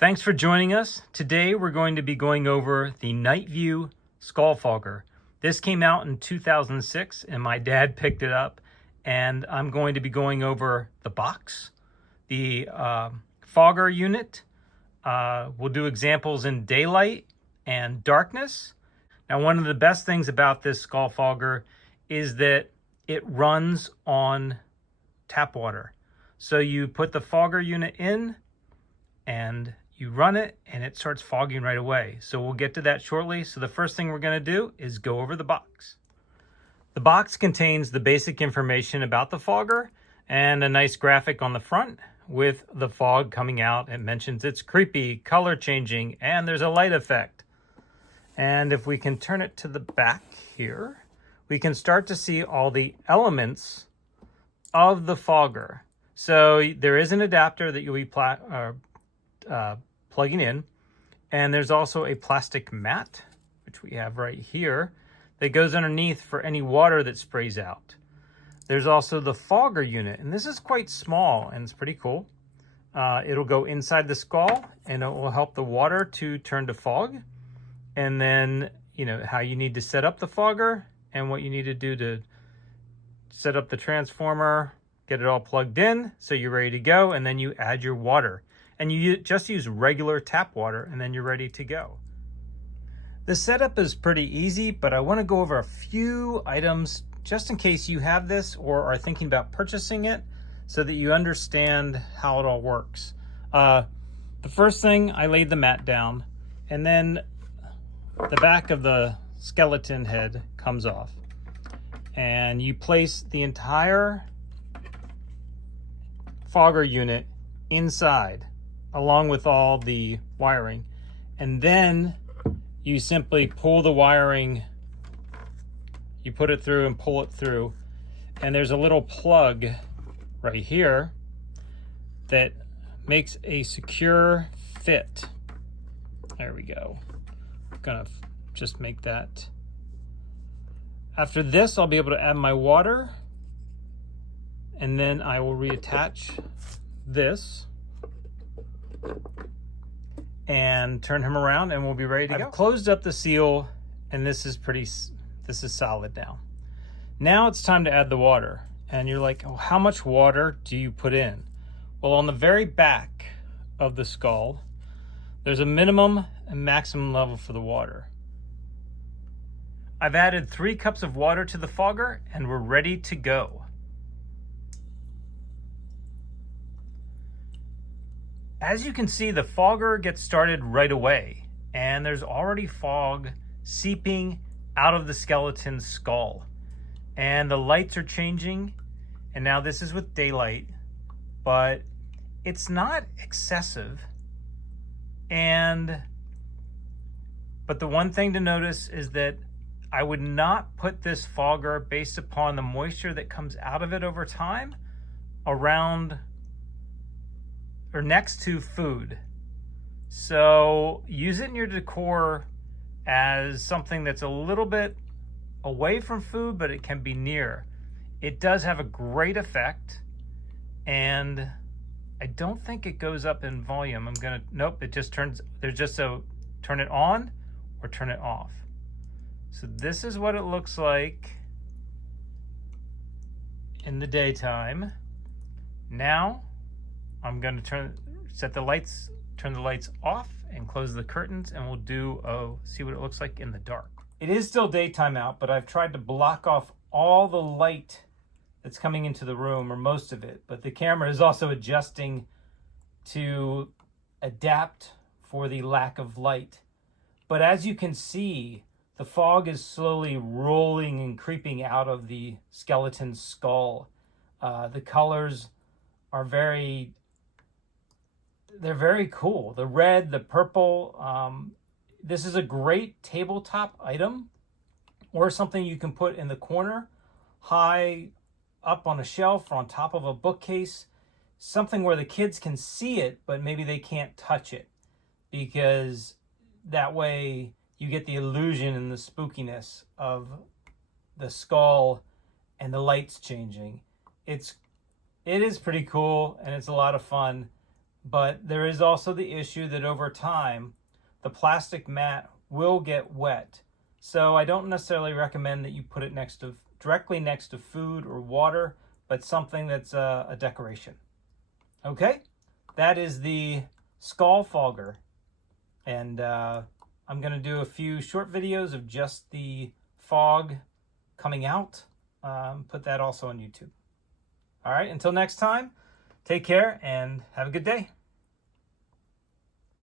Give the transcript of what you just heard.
Thanks for joining us. Today we're going to be going over the Nightview Skull Fogger. This came out in 2006 and my dad picked it up, and I'm going to be going over the box, the fogger unit. We'll do examples in daylight and darkness. Now, one of the best things about this skull fogger is that it runs on tap water. So you put the fogger unit in and you run it and it starts fogging right away. So we'll get to that shortly. So the first thing we're going to do is go over the box. The box contains the basic information about the fogger and a nice graphic on the front with the fog coming out. It mentions it's creepy, color changing, and there's a light effect. And if we can turn it to the back here, we can start to see all the elements of the fogger. So there is an adapter that you'll be plugging in, and there's also a plastic mat, which we have right here, that goes underneath for any water that sprays out. There's also the fogger unit, and this is quite small and it's pretty cool. It'll go inside the skull and it will help the water to turn to fog. And then, how you need to set up the fogger and what you need to do to set up the transformer, get it all plugged in so you're ready to go, and then you add your water. And you just use regular tap water and then you're ready to go. The setup is pretty easy, but I want to go over a few items just in case you have this or are thinking about purchasing it so that you understand how it all works. The first thing, I laid the mat down, and then the back of the skeleton head comes off. And you place the entire fogger unit inside, along with all the wiring, and then you simply pull the wiring, you put it through and pull it through, and there's a little plug right here that makes a secure fit. There we go. I'm gonna just make that. After this, I'll be able to add my water, and then I will reattach this and turn him around and we'll be ready to go. I've closed up the seal, and this is solid now. Now it's time to add the water. And you're like, oh, how much water do you put in? Well, on the very back of the skull, there's a minimum and maximum level for the water. I've added 3 cups of water to the fogger and we're ready to go. As you can see, the fogger gets started right away, and there's already fog seeping out of the skeleton's skull. And the lights are changing, and now this is with daylight, but it's not excessive. But the one thing to notice is that I would not put this fogger, based upon the moisture that comes out of it over time, around or next to food. So use it in your decor as something that's a little bit away from food, but it can be near. It does have a great effect, and I don't think it goes up in volume. Nope, it just turns, there's just a turn it on or turn it off. So this is what it looks like in the daytime. Now I'm going to turn the lights off and close the curtains, and we'll see what it looks like in the dark. It is still daytime out, but I've tried to block off all the light that's coming into the room, or most of it. But the camera is also adjusting to adapt for the lack of light. But as you can see, the fog is slowly rolling and creeping out of the skeleton's skull. The colors are very cool. The red, the purple. This is a great tabletop item, or something you can put in the corner, high up on a shelf or on top of a bookcase. Something where the kids can see it, but maybe they can't touch it, because that way you get the illusion and the spookiness of the skull and the lights changing. It is pretty cool, and it's a lot of fun. But there is also the issue that over time, the plastic mat will get wet. So I don't necessarily recommend that you put it directly next to food or water, but something that's a decoration. Okay, that is the skull fogger. And I'm going to do a few short videos of just the fog coming out. Put that also on YouTube. All right, until next time, take care and have a good day.